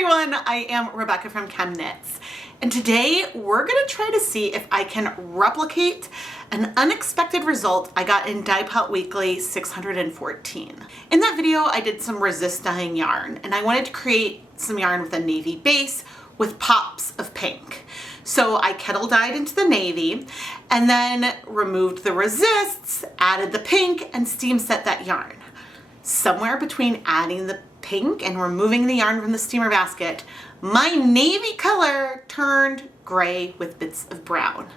everyone, I am Rebecca from ChemKnits, and today we're going to try to see if I can replicate an unexpected result I got in Dyepot Weekly 614. In that video I did some resist dyeing yarn, and I wanted to create some yarn with a navy base with pops of pink. So I kettle dyed into the navy and then removed the resists, added the pink, and steam set that yarn. Somewhere between adding the pink and removing the yarn from the steamer basket, my navy color turned gray with bits of brown.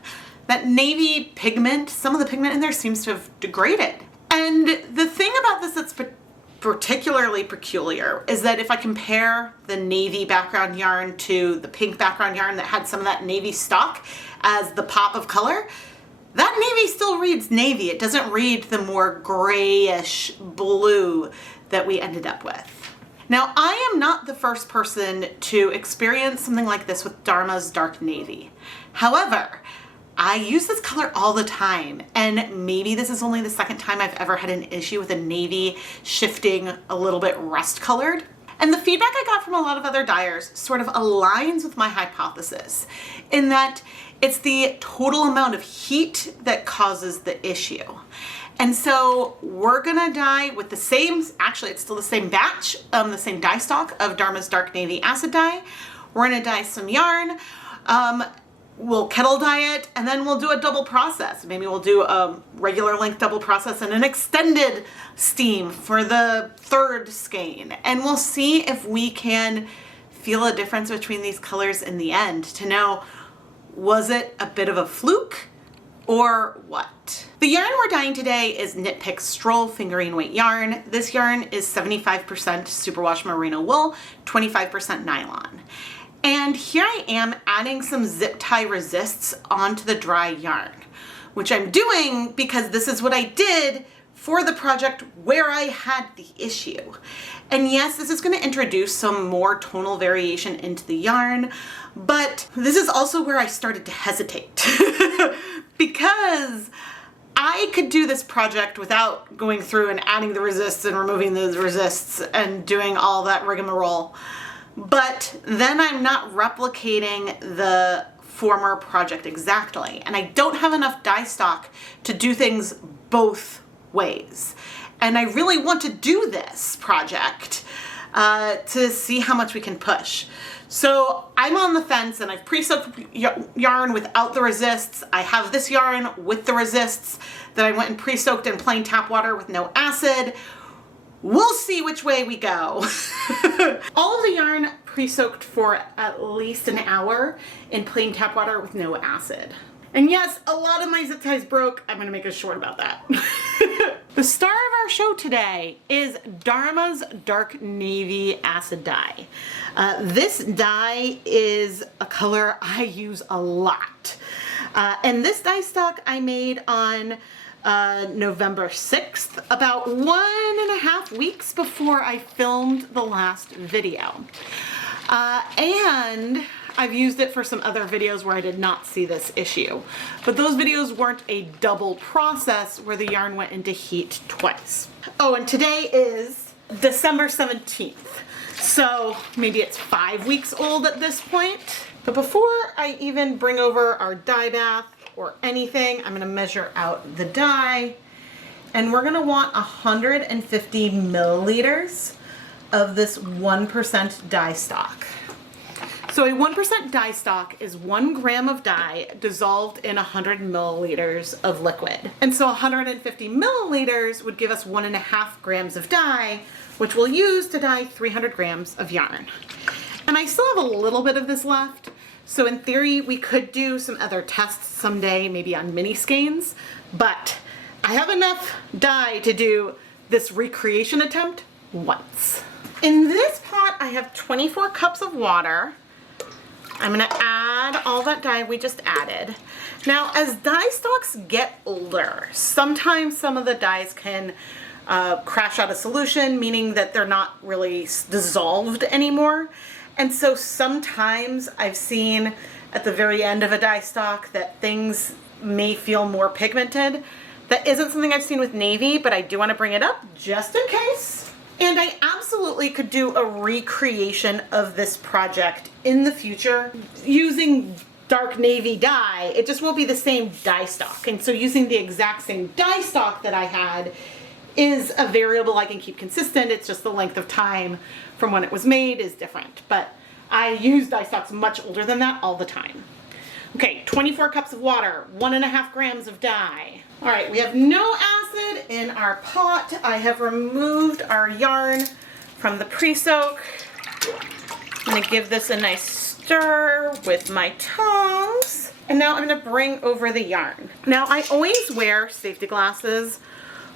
That navy pigment, some of the pigment in there seems to have degraded. And the thing about this that's particularly peculiar is that if I compare the navy background yarn to the pink background yarn that had some of that navy stock as the pop of color, that navy still reads navy. It doesn't read the more grayish blue that we ended up with. Now, I am not the first person to experience something like this with Dharma's dark navy. However, I use this color all the time, and maybe this is only the second time I've ever had an issue with a navy shifting a little bit rust colored. And the feedback I got from a lot of other dyers sort of aligns with my hypothesis in that it's the total amount of heat that causes the issue. And so we're gonna dye with the same, actually it's still the same batch, the same dye stock of Dharma's Dark Navy Acid Dye. We're gonna dye some yarn. We'll kettle dye it, and then we'll do a double process. Maybe we'll do a regular length double process and an extended steam for the third skein. And we'll see if we can feel a difference between these colors in the end to know, was it a bit of a fluke or what? The yarn we're dyeing today is Knit Pick Stroll fingering weight yarn. This yarn is 75% superwash merino wool, 25% nylon. And here I am adding some zip tie resists onto the dry yarn, which I'm doing because this is what I did for the project where I had the issue. And yes, this is going to introduce some more tonal variation into the yarn, but this is also where I started to hesitate because I could do this project without going through and adding the resists and removing those resists and doing all that rigmarole. But then I'm not replicating the former project exactly, and I don't have enough dye stock to do things both ways. And I really want to do this project to see how much we can push. So I'm on the fence, and I've pre-soaked yarn without the resists. I have this yarn with the resists that I went and pre-soaked in plain tap water with no acid. We'll see which way we go. All of the yarn pre-soaked for at least an hour in plain tap water with no acid. And yes, a lot of my zip ties broke. I'm gonna make a short about that. The star of our show today is Dharma's Dark Navy Acid Dye. This dye is a color I use a lot. And this dye stock I made on November 6th, about 1.5 weeks before I filmed the last video. And I've used it for some other videos where I did not see this issue. But those videos weren't a double process where the yarn went into heat twice. Oh, and today is December 17th. So maybe it's 5 weeks old at this point. But before I even bring over our dye bath or anything, I'm gonna measure out the dye, and we're gonna want 150 milliliters of this 1% dye stock. So a 1% dye stock is 1 gram of dye dissolved in 100 milliliters of liquid. And so 150 milliliters would give us 1.5 grams of dye, which we'll use to dye 300 grams of yarn. And I still have a little bit of this left. So in theory, we could do some other tests someday, maybe on mini skeins, but I have enough dye to do this recreation attempt once. In this pot, I have 24 cups of water. I'm gonna add all that dye we just added. Now, as dye stocks get older, sometimes some of the dyes can crash out of solution, meaning that they're not really dissolved anymore. And so sometimes I've seen at the very end of a dye stock that things may feel more pigmented. That isn't something I've seen with navy, but I do want to bring it up just in case. And I absolutely could do a recreation of this project in the future using dark navy dye. It just won't be the same dye stock. And so using the exact same dye stock that I had is a variable I can keep consistent. It's just the length of time from when it was made is different. But I use dye stocks much older than that all the time. Okay, 24 cups of water, 1.5 grams of dye. All right, we have no acid in our pot. I have removed our yarn from the pre-soak. I'm gonna give this a nice stir with my tongs. And now I'm gonna bring over the yarn. Now I always wear safety glasses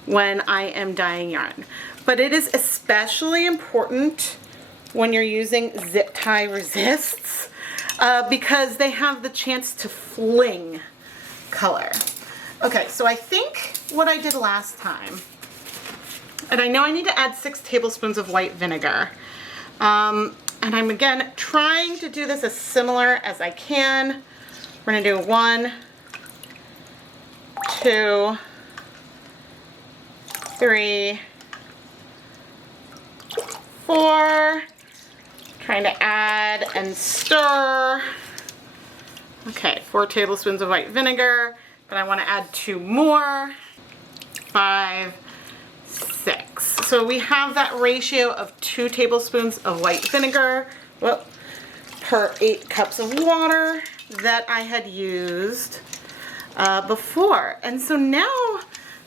when I am dyeing yarn, but it is especially important when you're using zip tie resists because they have the chance to fling color. Okay, so I think what I did last time, and I know I need to add 6 tablespoons of white vinegar. And I'm again trying to do this as similar as I can. We're gonna do 1, 2, 3, 4. Trying to add and stir. Okay, 4 tablespoons of white vinegar, but I want to add 2 more. 5, 6. So we have that ratio of 2 tablespoons of white vinegar per 8 cups of water that I had used before. And so now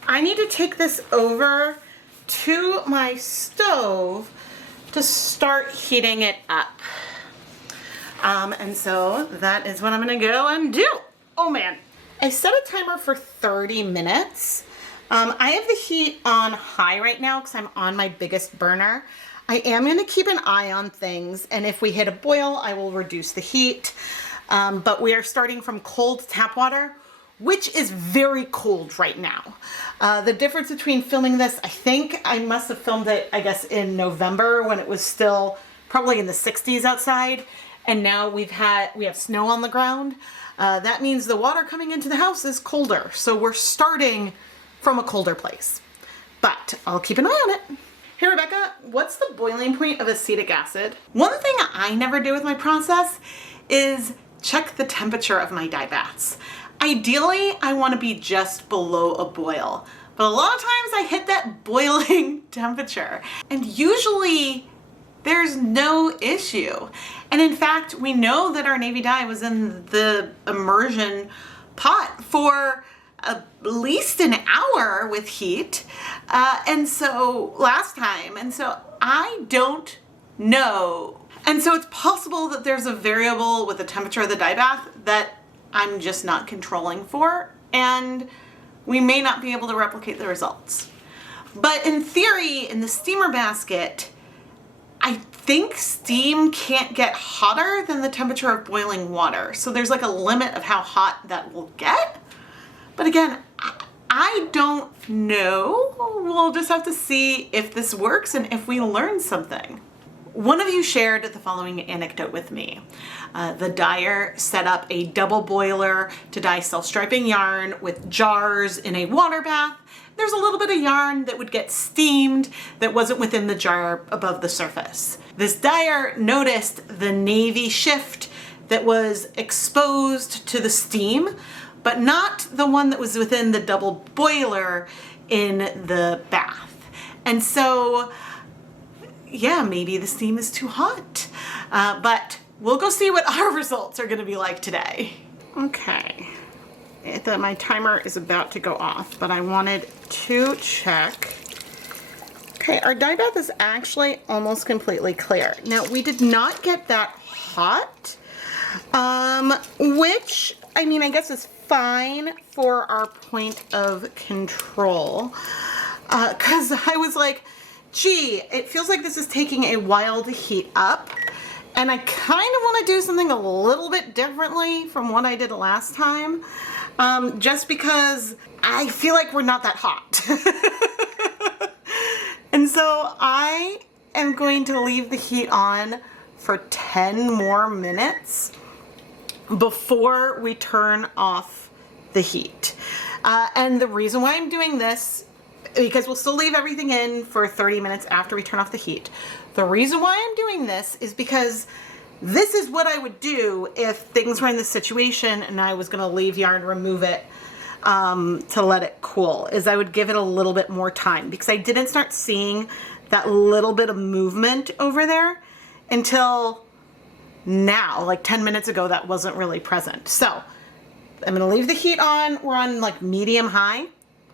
I need to take this over to my stove to start heating it up. And so that is what I'm gonna go and do. Oh man, I set a timer for 30 minutes. I have the heat on high right now because I'm on my biggest burner. I am gonna keep an eye on things, and if we hit a boil, I will reduce the heat. But we are starting from cold tap water, which is very cold right now. The difference between filming this, I think I must have filmed it, I guess, in November when it was still probably in the 60s outside. And now we have snow on the ground. That means the water coming into the house is colder. So we're starting from a colder place. But I'll keep an eye on it. Hey Rebecca, what's the boiling point of acetic acid? One thing I never do with my process is check the temperature of my dye baths. Ideally, I want to be just below a boil, but a lot of times I hit that boiling temperature, and usually there's no issue. And in fact, we know that our navy dye was in the immersion pot for at least an hour with heat, and so last time, and so I don't know. And so it's possible that there's a variable with the temperature of the dye bath that I'm just not controlling for, and we may not be able to replicate the results. But in theory, in the steamer basket, I think steam can't get hotter than the temperature of boiling water. So there's like a limit of how hot that will get. But again, I don't know. We'll just have to see if this works and if we learn something. One of you shared the following anecdote with me. The dyer set up a double boiler to dye self-striping yarn with jars in a water bath. There's a little bit of yarn that would get steamed that wasn't within the jar above the surface. This dyer noticed the navy shift that was exposed to the steam, but not the one that was within the double boiler in the bath. And so, yeah, maybe the steam is too hot, but we'll go see what our results are gonna be like today. Okay, my timer is about to go off, but I wanted to check. Okay, our dye bath is actually almost completely clear. Now, we did not get that hot, which, I mean, I guess is fine for our point of control, because I was like, gee, it feels like this is taking a while to heat up, and I kind of want to do something a little bit differently from what I did last time, just because I feel like we're not that hot. And so I am going to leave the heat on for 10 more minutes before we turn off the heat. And the reason why I'm doing this because we'll still leave everything in for 30 minutes after we turn off the heat. The reason why I'm doing this is because this is what I would do if things were in this situation and I was gonna leave yarn, remove it to let it cool, is I would give it a little bit more time, because I didn't start seeing that little bit of movement over there until now, like 10 minutes ago. That wasn't really present. So I'm gonna leave the heat on. We're on like medium high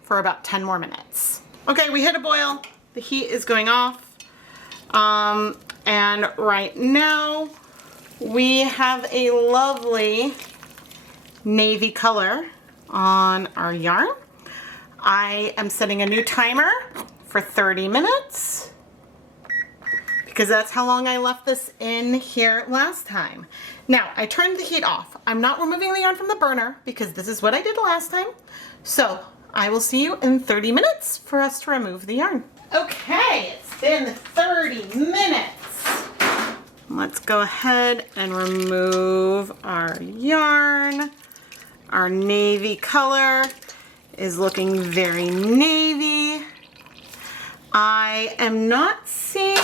for about 10 more minutes. Okay, we hit a boil. The heat is going off. And right now we have a lovely navy color on our yarn. I am setting a new timer for 30 minutes because that's how long I left this in here last time. Now, I turned the heat off. I'm not removing the yarn from the burner because this is what I did last time. So I will see you in 30 minutes for us to remove the yarn. Okay, it's been 30 minutes. Let's go ahead and remove our yarn. Our navy color is looking very navy. I am not seeing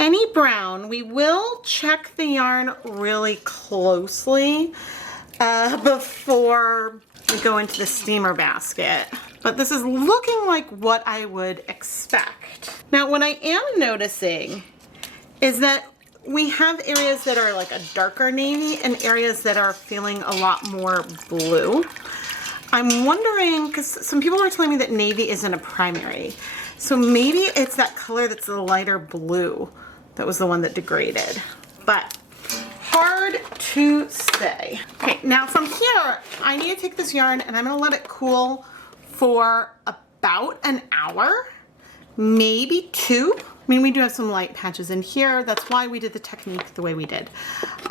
any brown. We will check the yarn really closely before we go into the steamer basket. But this is looking like what I would expect. Now, what I am noticing is that we have areas that are like a darker navy and areas that are feeling a lot more blue. I'm wondering, because some people are telling me that navy isn't a primary. So maybe it's that color that's the lighter blue that was the one that degraded. But hard to say. Okay, now from here, I need to take this yarn and I'm gonna let it cool for about an hour, maybe 2. I mean, we do have some light patches in here. That's why we did the technique the way we did.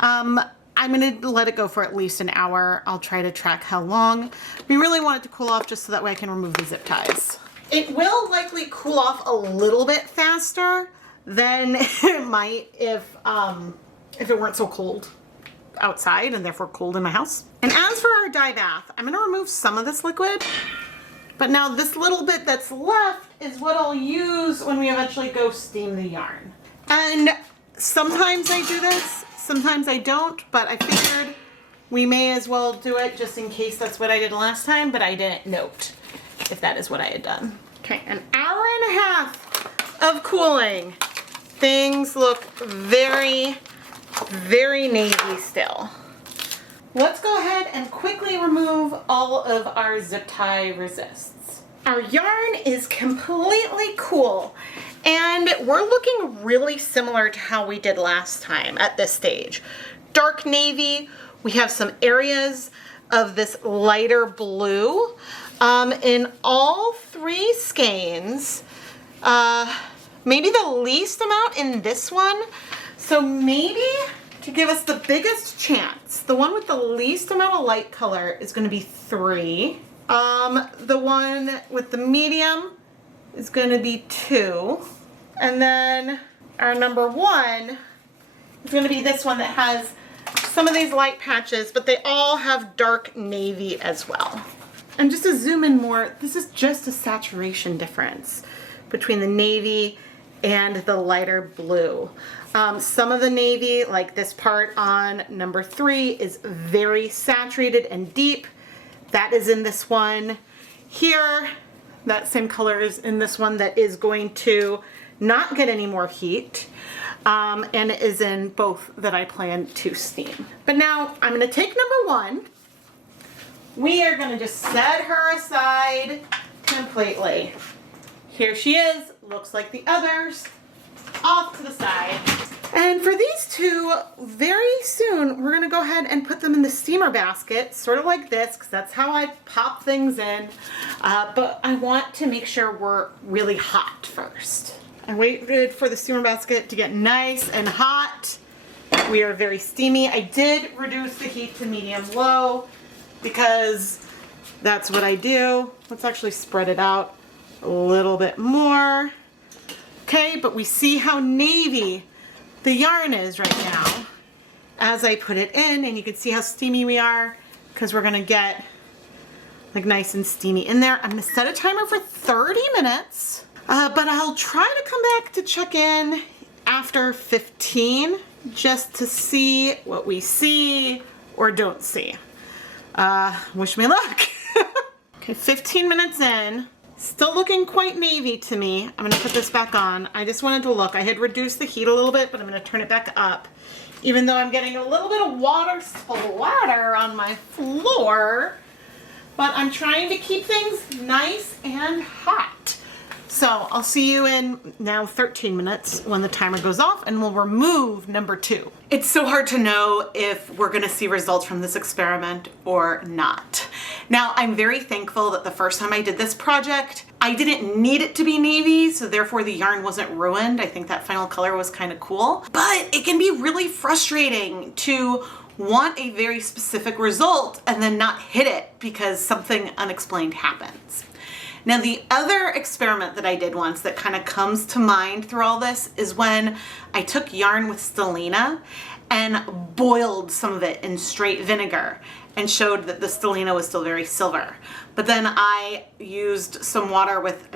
I'm gonna let it go for at least an hour. I'll try to track how long. We really want it to cool off just so that way I can remove the zip ties. It will likely cool off a little bit faster than it might if it weren't so cold outside and therefore cold in my house. And as for our dye bath, I'm gonna remove some of this liquid, but now this little bit that's left is what I'll use when we eventually go steam the yarn. And sometimes I do this, sometimes I don't, but I figured we may as well do it just in case that's what I did last time, but I didn't note if that is what I had done. Okay, an hour and a half of cooling. Things look very, very navy still. Let's go ahead and quickly remove all of our zip tie resists. Our yarn is completely cool and we're looking really similar to how we did last time at this stage. Dark navy, we have some areas of this lighter blue. In all 3 skeins, maybe the least amount in this one. So maybe to give us the biggest chance, the one with the least amount of light color is going to be 3. The one with the medium is going to be 2. And then our number 1 is going to be this one that has some of these light patches, but they all have dark navy as well. And just to zoom in more, this is just a saturation difference between the navy and the lighter blue. Some of the navy, like this part on number 3, is very saturated and deep. That is in this one here. That same color is in this one that is going to not get any more heat. And it is in both that I plan to steam. But now I'm gonna take number 1. We are gonna just set her aside completely. Here she is, looks like the others, off to the side. And for these 2, very soon, we're gonna go ahead and put them in the steamer basket, sort of like this, because that's how I pop things in. But I want to make sure we're really hot first. I waited for the steamer basket to get nice and hot. We are very steamy. I did reduce the heat to medium-low because that's what I do. Let's actually spread it out a little bit more. Okay, but we see how navy the yarn is right now as I put it in, and you can see how steamy we are because we're gonna get like nice and steamy in there. I'm gonna set a timer for 30 minutes, but I'll try to come back to check in after 15 just to see what we see or don't see. Wish me luck. Okay, 15 minutes in. Still looking quite navy to me. I'm gonna put this back on. I just wanted to look. I had reduced the heat a little bit, but I'm gonna turn it back up. Even though I'm getting a little bit of water splatter on my floor, but I'm trying to keep things nice and hot. So I'll see you in now 13 minutes when the timer goes off, and we'll remove number 2. It's so hard to know if we're gonna see results from this experiment or not. Now, I'm very thankful that the first time I did this project, I didn't need it to be navy, so therefore the yarn wasn't ruined. I think that final color was kind of cool, but it can be really frustrating to want a very specific result and then not hit it because something unexplained happens. Now, the other experiment that I did once that kind of comes to mind through all this is when I took yarn with stellina and boiled some of it in straight vinegar and showed that the stellina was still very silver. But then I used some water with,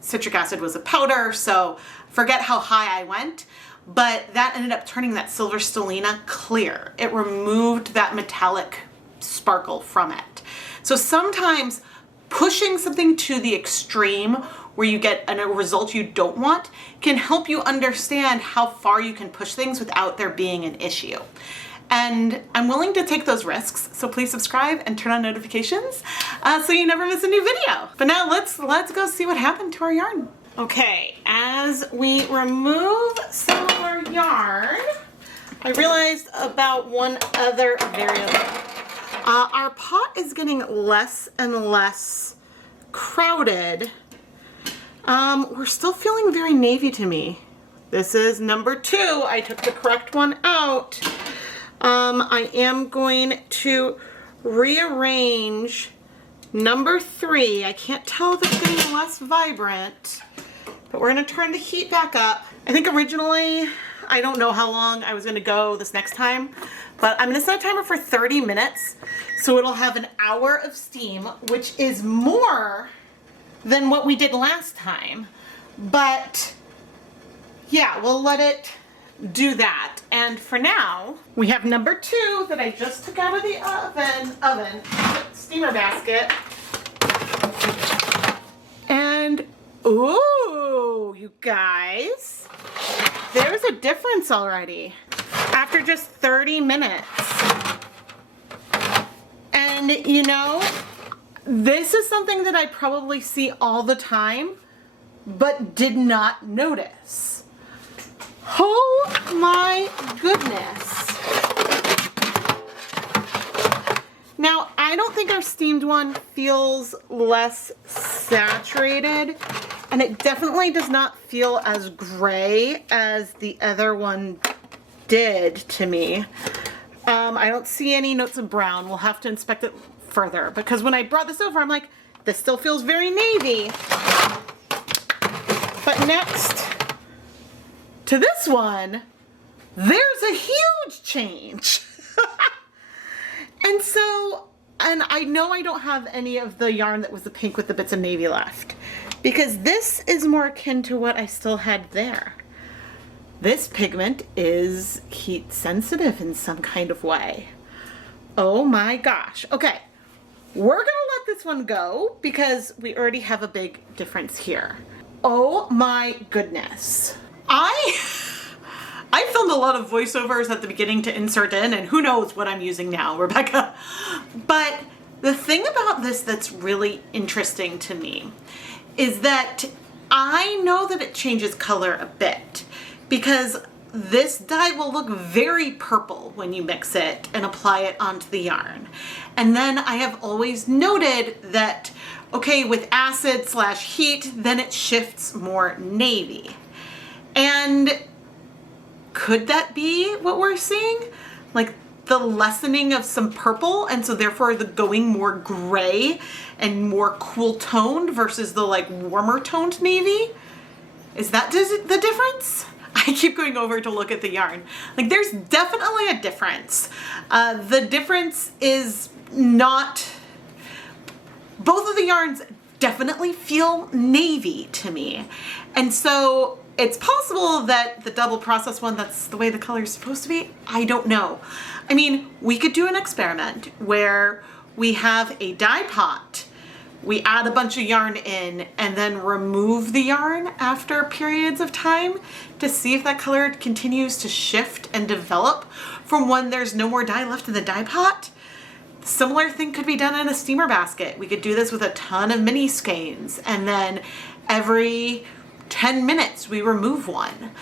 citric acid was a powder, so forget how high I went, but that ended up turning that silver stellina clear. It removed that metallic sparkle from it. So sometimes pushing something to the extreme where you get a result you don't want can help you understand how far you can push things without there being an issue. And I'm willing to take those risks, so please subscribe and turn on notifications so you never miss a new video. But now let's go see what happened to our yarn. Okay, as we remove some of our yarn, I realized about one other variable. Our pot is getting less and less crowded. We're still feeling very navy to me. This is number 2. I took the correct one out. I am going to rearrange number 3. I can't tell if it's getting less vibrant, but we're going to turn the heat back up. I think originally, I don't know how long I was going to go this next time, but I'm going to set a timer for 30 minutes, so it'll have an hour of steam, which is more than what we did last time. But yeah, we'll let it do that. And for now, we have number 2 that I just took out of the steamer basket. And ooh, you guys, there's a difference already after just 30 minutes. And you know, this is something that I probably see all the time, but did not notice. Oh my goodness. Now, I don't think our steamed one feels less saturated, and it definitely does not feel as gray as the other one did to me. I don't see any notes of brown. We'll have to inspect it further, because when I brought this over, I'm like, this still feels very navy. But next to this one, there's a huge change. And I know I don't have any of the yarn that was the pink with the bits of navy left, because this is more akin to what I still had there. This pigment is heat sensitive in some kind of way. Oh my gosh. Okay, we're gonna let this one go because we already have a big difference here. Oh my goodness. I filmed a lot of voiceovers at the beginning to insert in, and who knows what I'm using now, Rebecca. But the thing about this that's really interesting to me is that I know that it changes color a bit, because this dye will look very purple when you mix it and apply it onto the yarn. And then I have always noted that, okay, with acid/heat, then it shifts more navy. And could that be what we're seeing? Like the lessening of some purple, and so therefore the going more gray and more cool toned versus the like warmer toned navy? Is that the difference? I keep going over to look at the yarn. Like, there's definitely a difference. The difference is not both of the yarns definitely feel navy to me. And so it's possible that the double process one, that's the way the color is supposed to be. I don't know. I mean, we could do an experiment where we have a dye pot, we add a bunch of yarn in, and then remove the yarn after periods of time to see if that color continues to shift and develop from when there's no more dye left in the dye pot. Similar thing could be done in a steamer basket. We could do this with a ton of mini skeins, and then every 10 minutes we remove one.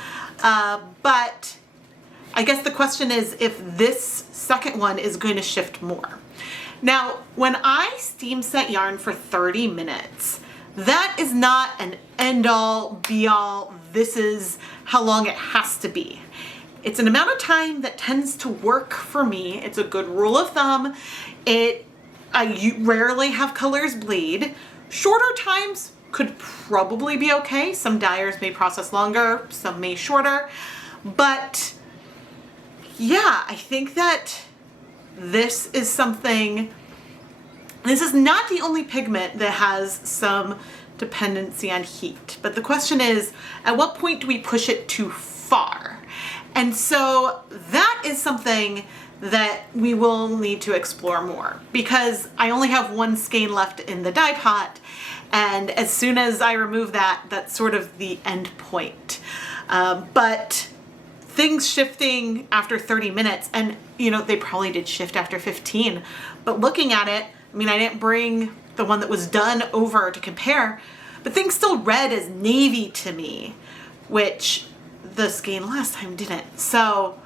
But I guess the question is if this second one is going to shift more. Now, when I steam set yarn for 30 minutes, that is not an end all be all, this is how long it has to be. It's an amount of time that tends to work for me. It's a good rule of thumb. I rarely have colors bleed. Shorter times could probably be okay. Some dyers may process longer, some may shorter. But yeah, I think that this is something, this is not the only pigment that has some dependency on heat. But the question is, at what point do we push it too far? And so that is something that we will need to explore more, because I only have one skein left in the dye pot, and as soon as I remove that, that's sort of the end point. But things shifting after 30 minutes, and you know, they probably did shift after 15, but looking at it, I mean, I didn't bring the one that was done over to compare, but things still read as navy to me, which the skein last time didn't. So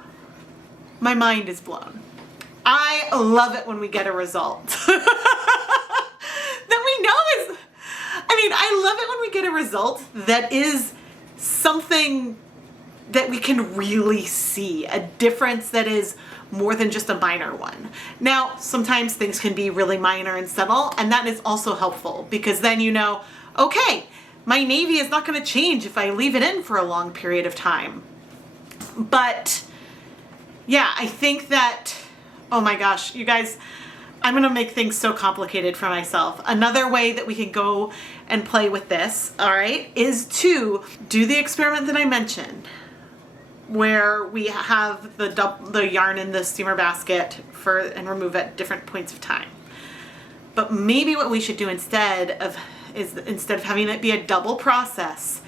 my mind is blown. I love it when we get a result that we know is, I mean, I love it when we get a result that is something that we can really see, a difference that is more than just a minor one. Now, sometimes things can be really minor and subtle, and that is also helpful, because then you know, okay, my navy is not going to change if I leave it in for a long period of time. But yeah, I think that, oh my gosh, you guys, I'm going to make things so complicated for myself. Another way that we can go and play with this, all right, is to do the experiment that I mentioned, where we have the yarn in the steamer basket and remove at different points of time. But maybe what we should do instead of having it be a double process,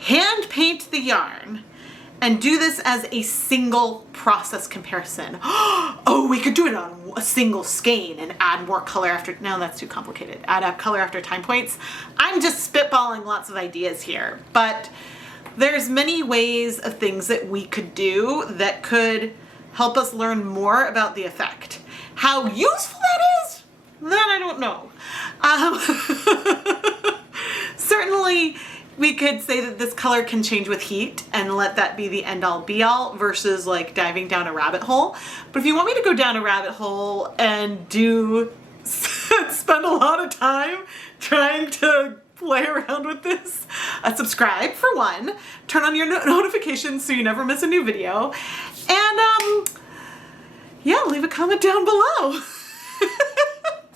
hand paint the yarn and do this as a single process comparison. Oh, we could do it on a single skein and add more color after, no, that's too complicated. Add color after time points. I'm just spitballing lots of ideas here, but there's many ways of things that we could do that could help us learn more about the effect. How useful that is, that I don't know. Certainly we could say that this color can change with heat and let that be the end all be all versus like diving down a rabbit hole. But if you want me to go down a rabbit hole and spend a lot of time trying to play around with this, subscribe for one, turn on your notifications so you never miss a new video, and yeah, leave a comment down below.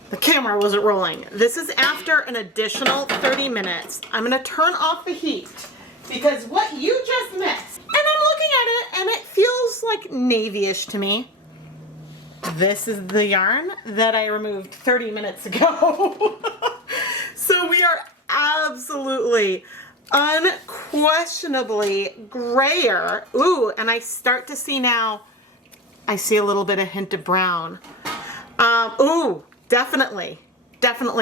The camera wasn't rolling. This is after an additional 30 minutes. I'm gonna turn off the heat because what you just missed, and I'm looking at it and it feels like navy-ish to me. This is the yarn that I removed 30 minutes ago. So we are absolutely, unquestionably grayer. Ooh, and I start to see now, I see a little bit of hint of brown. Ooh, definitely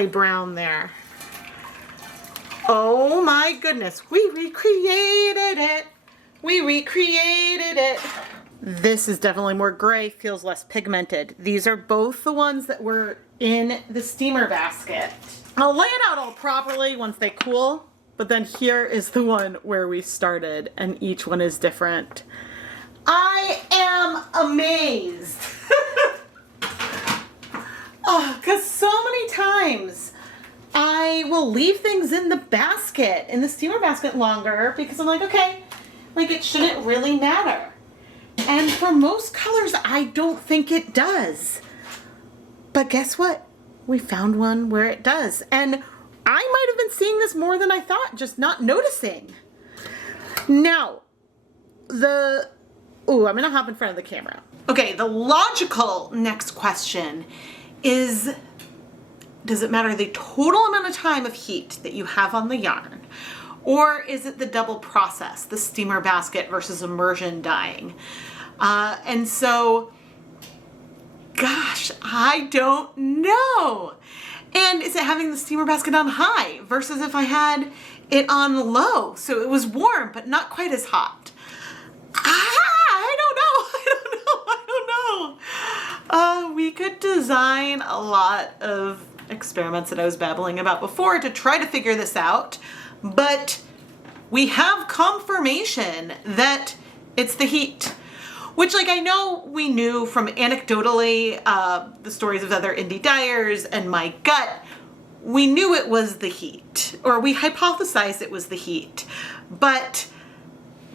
brown there. Oh my goodness, we recreated it. We recreated it. This is definitely more gray, feels less pigmented. These are both the ones that were in the steamer basket. I'll lay it out all properly once they cool, but then here is the one where we started, and each one is different. I am amazed. Oh, because so many times I will leave things in the basket, in the steamer basket longer, because I'm like, okay, like it shouldn't really matter. And for most colors, I don't think it does. But guess what? we found one where it does. And I might have been seeing this more than I thought, just not noticing. Now, I'm gonna hop in front of the camera. Okay, the logical next question is, does it matter the total amount of time of heat that you have on the yarn? Or is it the double process, the steamer basket versus immersion dyeing? And so, gosh, I don't know. And is it having the steamer basket on high versus if I had it on low? So it was warm, but not quite as hot. I don't know. We could design a lot of experiments that I was babbling about before to try to figure this out, but we have confirmation that it's the heat. Which, like, I know we knew from anecdotally the stories of other indie dyers and my gut, we knew it was the heat, or we hypothesized it was the heat, but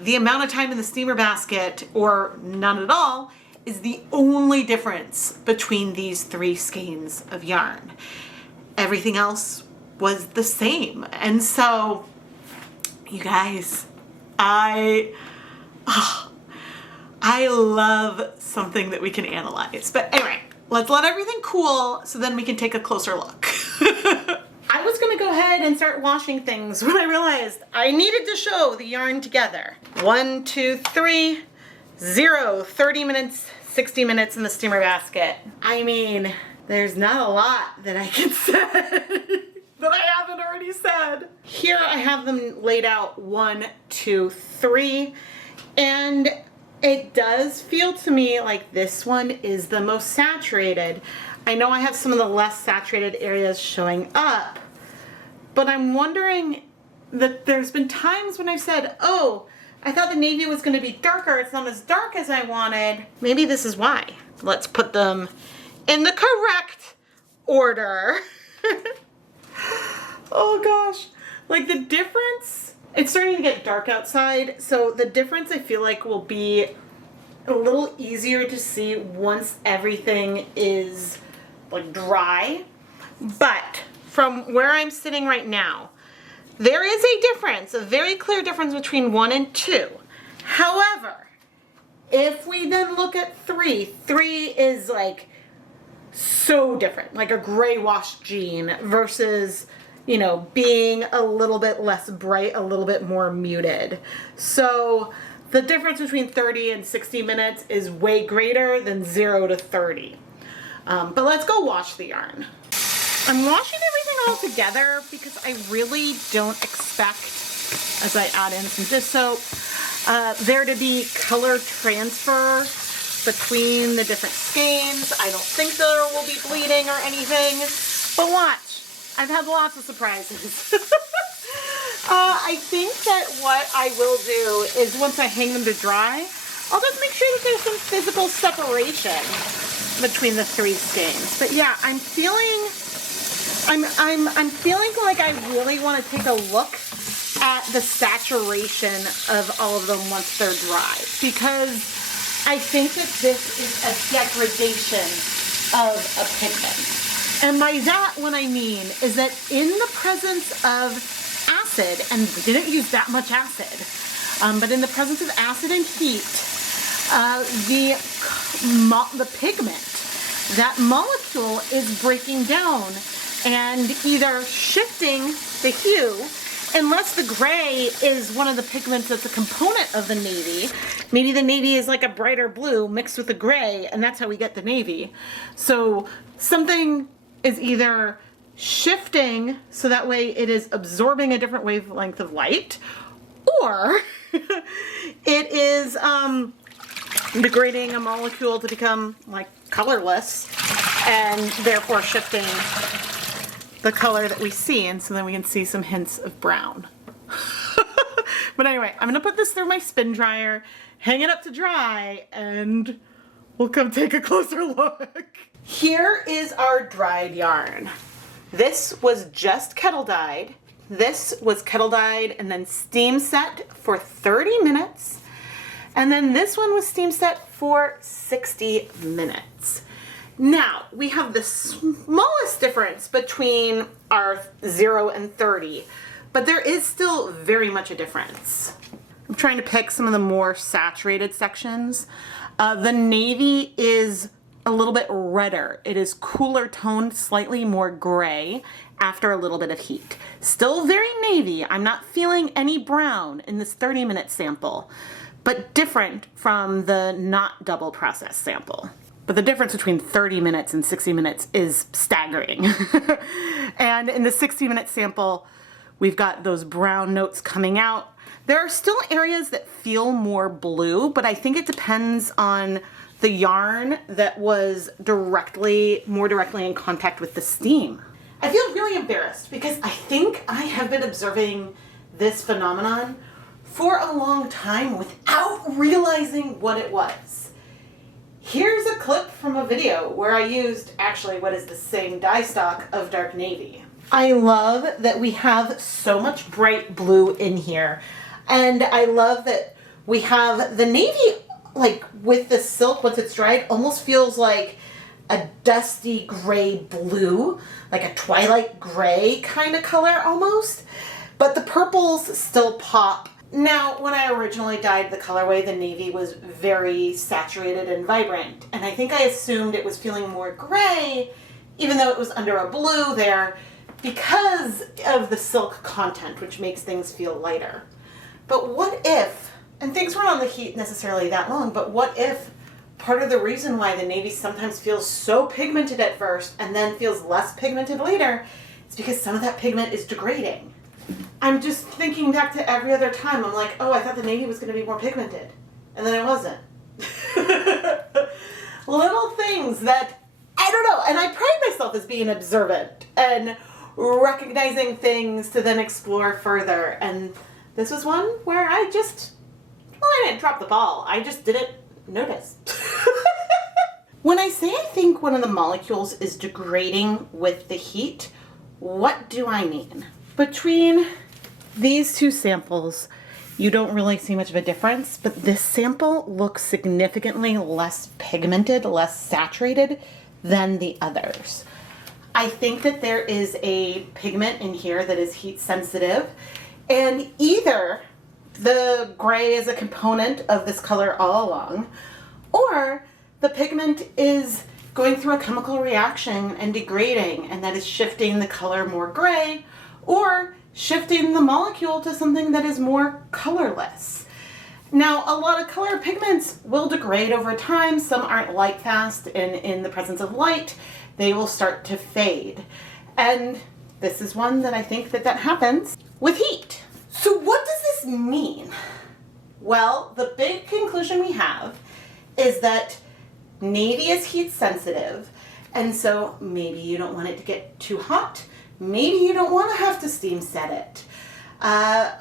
the amount of time in the steamer basket, or none at all, is the only difference between these 3 skeins of yarn. Everything else was the same. And so, you guys, I love something that we can analyze. But anyway, let's let everything cool so then we can take a closer look. I was gonna go ahead and start washing things when I realized I needed to show the yarn together. 1, 2, 3, 0, 30 minutes, 60 minutes in the steamer basket. I mean, there's not a lot that I can say that I haven't already said. Here I have them laid out 1, 2, 3, and it does feel to me like this one is the most saturated. I know I have some of the less saturated areas showing up, but I'm wondering that there's been times when I've said, oh, I thought the navy was going to be darker. It's not as dark as I wanted. Maybe this is why. Let's put them in the correct order. Oh gosh. Like the difference, it's starting to get dark outside, so the difference I feel like will be a little easier to see once everything is like dry. But from where I'm sitting right now, there is a difference, a very clear difference between 1 and 2. However, if we then look at 3 is like so different, like a gray wash jean versus, you know, being a little bit less bright, a little bit more muted. So the difference between 30 and 60 minutes is way greater than 0 to 30. But let's go wash the yarn. I'm washing everything all together because I really don't expect, as I add in some dish soap, there to be color transfer between the different skeins. I don't think there will be bleeding or anything, but watch. I've had lots of surprises. I think that what I will do is once I hang them to dry, I'll just make sure that there's some physical separation between the 3 skeins. But yeah, I'm feeling like I really want to take a look at the saturation of all of them once they're dry, because I think that this is a degradation of a pigment. And by that, what I mean is that in the presence of acid, and we didn't use that much acid, but in the presence of acid and heat, the pigment, that molecule is breaking down and either shifting the hue, unless the gray is one of the pigments that's a component of the navy. Maybe the navy is like a brighter blue mixed with the gray, and that's how we get the navy. So something is either shifting so that way it is absorbing a different wavelength of light, or it is degrading a molecule to become like colorless and therefore shifting the color that we see, and so then we can see some hints of brown. But anyway, I'm gonna put this through my spin dryer, hang it up to dry, and we'll come take a closer look. Here is our dried yarn. This was just kettle dyed. This was kettle dyed and then steam set for 30 minutes. And then this one was steam set for 60 minutes. Now, we have the smallest difference between our 0 and 30, but there is still very much a difference. I'm trying to pick some of the more saturated sections. The navy is a little bit redder. It is cooler toned, slightly more gray after a little bit of heat. Still very navy. I'm not feeling any brown in this 30-minute sample, but different from the not double process sample. But the difference between 30 minutes and 60 minutes is staggering. And in the 60-minute sample, we've got those brown notes coming out. There are still areas that feel more blue, but I think it depends on the yarn that was more directly in contact with the steam. I feel really embarrassed because I think I have been observing this phenomenon for a long time without realizing what it was. Here's a clip from a video where I used actually what is the same dye stock of dark navy. I love that we have so much bright blue in here, and I love that we have the navy, like with the silk once it's dried, almost feels like a dusty gray blue, like a twilight gray kind of color almost, but the purples still pop. Now, when I originally dyed the colorway, the navy was very saturated and vibrant, and I think I assumed it was feeling more gray, even though it was under a blue there, because of the silk content, which makes things feel lighter. But what if, and things weren't on the heat necessarily that long, but what if part of the reason why the navy sometimes feels so pigmented at first and then feels less pigmented later is because some of that pigment is degrading? I'm just thinking back to every other time. I'm like, oh, I thought the navy was going to be more pigmented. And then it wasn't. Little things that, I don't know. And I pride myself as being observant and recognizing things to then explore further. And this was one where I didn't drop the ball. I just didn't notice. When I say I think one of the molecules is degrading with the heat, what do I mean? Between these two samples, you don't really see much of a difference, but this sample looks significantly less pigmented, less saturated than the others. I think that there is a pigment in here that is heat sensitive, and either the gray is a component of this color all along, or the pigment is going through a chemical reaction and degrading, and that is shifting the color more gray, or shifting the molecule to something that is more colorless. Now, a lot of color pigments will degrade over time. Some aren't light fast, and in the presence of light, they will start to fade. And this is one that I think that happens with heat. So what does this mean? Well, the big conclusion we have is that navy is heat sensitive, and so maybe you don't want it to get too hot. Maybe you don't want to have to steam set it.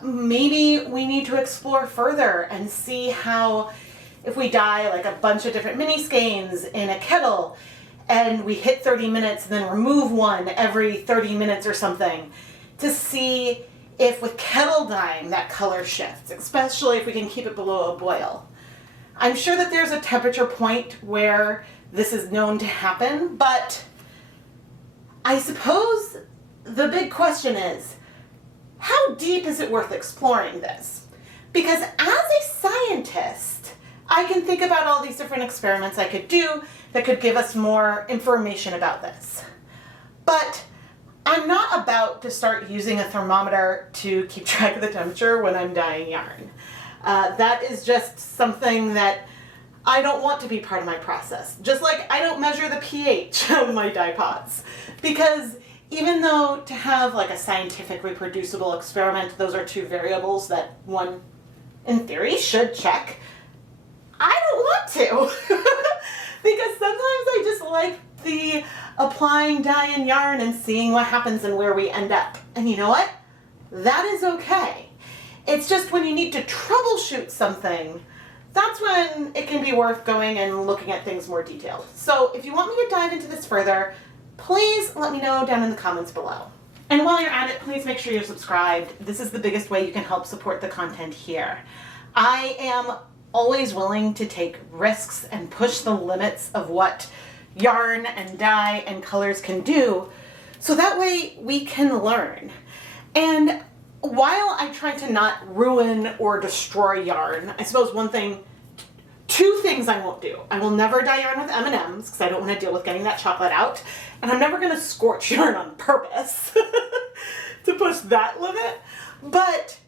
Maybe we need to explore further and see how, if we dye like a bunch of different mini skeins in a kettle and we hit 30 minutes and then remove one every 30 minutes or something, to see if with kettle dyeing that color shifts, especially if we can keep it below a boil. I'm sure that there's a temperature point where this is known to happen, but I suppose the big question is, how deep is it worth exploring this? Because as a scientist, I can think about all these different experiments I could do that could give us more information about this. But I'm not about to start using a thermometer to keep track of the temperature when I'm dyeing yarn. That is just something that I don't want to be part of my process. Just like I don't measure the pH of my dye pots, because even though to have like a scientific reproducible experiment, those are two variables that one, in theory, should check, I don't want to. Because sometimes I just like the applying dye and yarn and seeing what happens and where we end up. And you know what? That is okay. It's just when you need to troubleshoot something, that's when it can be worth going and looking at things more detailed. So if you want me to dive into this further, please let me know down in the comments below. And while you're at it, please make sure you're subscribed. This is the biggest way you can help support the content here. I am always willing to take risks and push the limits of what yarn and dye and colors can do, so that way we can learn. And while I try to not ruin or destroy yarn, I suppose two things I won't do. I will never dye yarn with M&Ms because I don't want to deal with getting that chocolate out. And I'm never going to scorch yarn on purpose to push that limit. But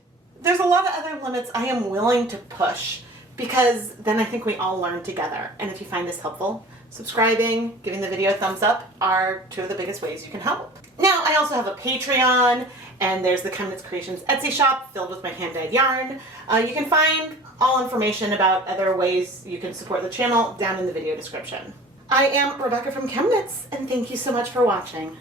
there's a lot of other limits I am willing to push because then I think we all learn together. And if you find this helpful, subscribing, giving the video a thumbs up are two of the biggest ways you can help. Now, I also have a Patreon, and there's the ChemKnits Creations Etsy shop filled with my hand-dyed yarn. You can find all information about other ways you can support the channel down in the video description. I am Rebecca from ChemKnits, and thank you so much for watching.